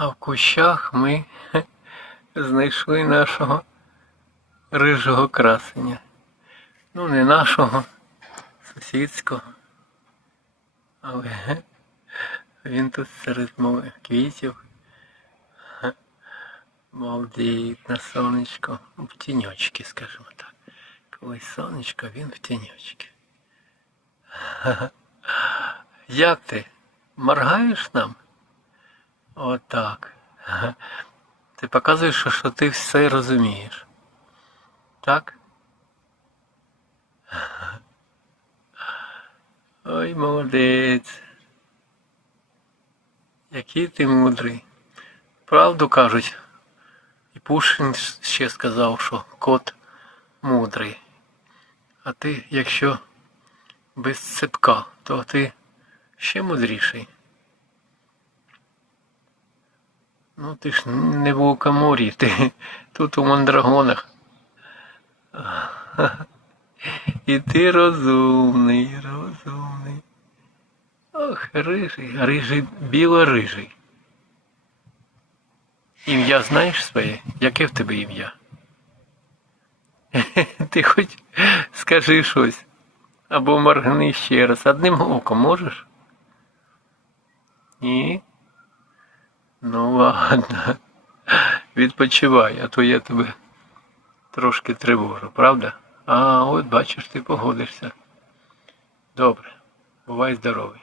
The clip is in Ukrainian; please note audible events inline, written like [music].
А в кущах ми [laughs] знайшли нашого рижого красення. Ну, не нашого, сусідського. Але [laughs] він тут серед мови квітів. [laughs] Балдіють на сонечко. В тіньочки, скажімо так. Коли сонечко, він в тіньочки. Як ти? Моргаєш нам? Отак. [laughs] Ти показуєш, що- ти все розумієш. Так? [laughs] Ой, молодець. Який ти мудрий. Правду кажуть. І Пушкін ще сказав, що кот мудрий. А ти, якщо без цепка, то ти ще мудріший. Ну ти ж не в лукомор'ї, ти тут у мандрагонах. І ти розумний, розумний. Ох, рижий, рижий, біло-рижий. Ім'я знаєш своє? Яке в тебе ім'я? Ти хоч скажи щось. Або моргни ще раз. Одним оком можеш? Ні? Ладно. Відпочивай, а то я тебе трошки тривожу, правда? А, от бачиш, ти погодишся. Добре. Бувай здоровий.